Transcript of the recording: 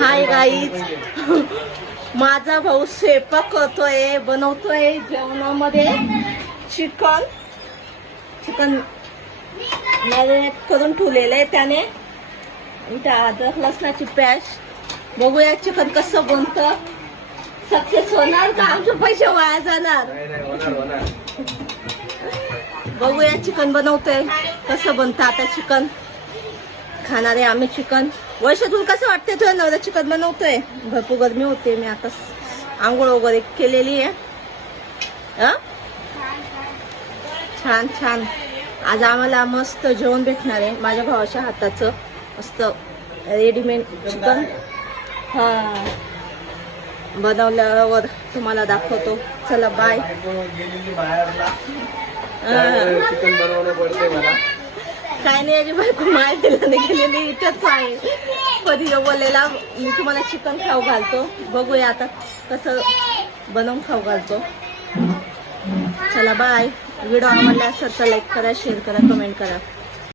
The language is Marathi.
हाय गाईज, माझा भाऊ स्वयंपाक करतोय, बनवतोय जेवणामध्ये चिकन मॅरिनेट करून ठेवलेलं आहे त्याने. त्या अद्रक लसणाची पेस्ट. बघूया चिकन कसं बनतं. सक्सेस होणार का आमचे पैसे वाया जाणार. बघूया चिकन बनवतोय कसं बनतं. आता चिकन खाणार आहे आम्ही. चिकन वर्षातून कसं वाटतंय तुझ्या नवरा चिकन बनवतोय. भरपूर गरमी होते, मी आता आंघोळ वगैरे केलेली आहे. छान छान. आज आम्हाला मस्त जेवण भेटणार आहे माझ्या भावाच्या हाताचं. मस्त रेडीमेड चिकन बनवल्यावर तुम्हाला दाखवतो. चला बाय. चिकन बनवणं पडतंय मला. काय नाही, याची बायको माहितीला गेलेली इथंच आहे. कधी बोललेला मी तुम्हाला चिकन खाऊ घालतो. बघूया आता कसं बनवून खाऊ घालतो. चला बाय. व्हिडिओ आवडला असेल तर लाईक करा, शेअर करा, कमेंट करा.